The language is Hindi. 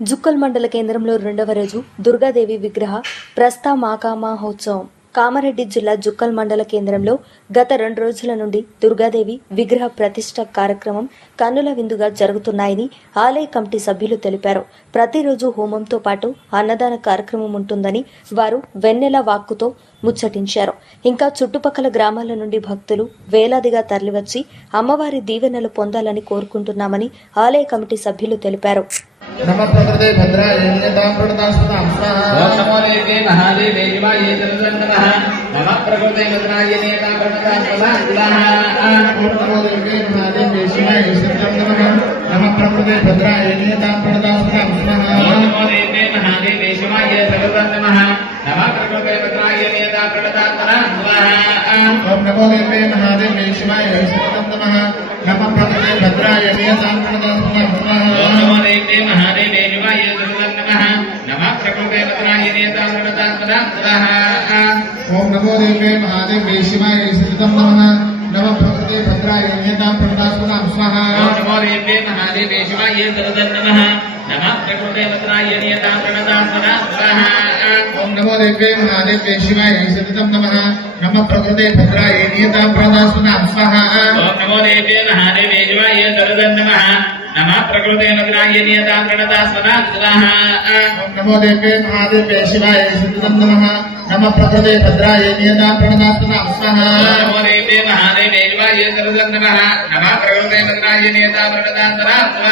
జుక్కల్ మండల కేంద్రంలో రెండవ రోజు దుర్గాదేవి విగ్రహ ప్రస్థా మాకామహోత్సవం కామారెడ్డి జిల్లా జుక్కల్ మండల కేంద్రంలో గత రెండు రోజుల నుండి దుర్గాదేవి విగ్రహ ప్రతిష్ట కార్యక్రమం కన్నుల విందుగా జరుగుతున్నాయని ఆలయ కమిటీ సభ్యులు తెలిపారు. ప్రతిరోజు హోమంతో పాటు అన్నదాన కార్యక్రమం ఉంటుందని వారు వెన్నెల వాక్కుతో ముచ్చటించారు. ఇంకా చుట్టుపక్కల గ్రామాల నుండి భక్తులు వేలాదిగా తరలివచ్చి అమ్మవారి దీవెనలు పొందాలని కోరుకుంటున్నామని ఆలయ కమిటీ సభ్యులు తెలిపారు. नम प्रकृते भद्रायतां प्रणतास्पदां स्वाहामोलेके महादेवे शिवाये चन्द्रन्दनः नम प्रकृते भद्रायनेतां प्रणतास्पदां स्वाहामोलेके महादेवे शिवाये चन्द्रन्दनः नम प्रकृते भद्रायनेतां प्रणतास्पदां स्वाहामोलेके महादेवे शिवाये चन्द्रन्दनः नम प्रकृते भद्रायनेतां प्रणतास्पदां स्वाहा ॐ नमो देवे महादेवे शिवाये चन्द्रन्दनः नम प्रकृते भद्रायनेतां ओम नमो देवे महादेव शिवाय श्रीतम नमः। नमः भगवते भद्राय नेता प्रदासुना स्वाहा। ओम नमो देवे महादेव शिवाय सर्वदा नमः। प्रकृते भद्राय नेता ओम नमो देवे महादेव शिवाय श्रीतम प्रकृते भद्राय नेता ओम नमो देवे महादेव शिवाय నమ ప్రకృతేనగ్రాహ్య నియతా ప్రణతా సదా నమః ఓం నమో దేవే మహాదేవే శివాయ సిద్ధిదం నమః నమ ప్రకృతే భద్రాయ నియతా ప్రణతా సదా నమః నమో దేవే మహాదేవే శివాయ సిద్ధిదం నమః నమ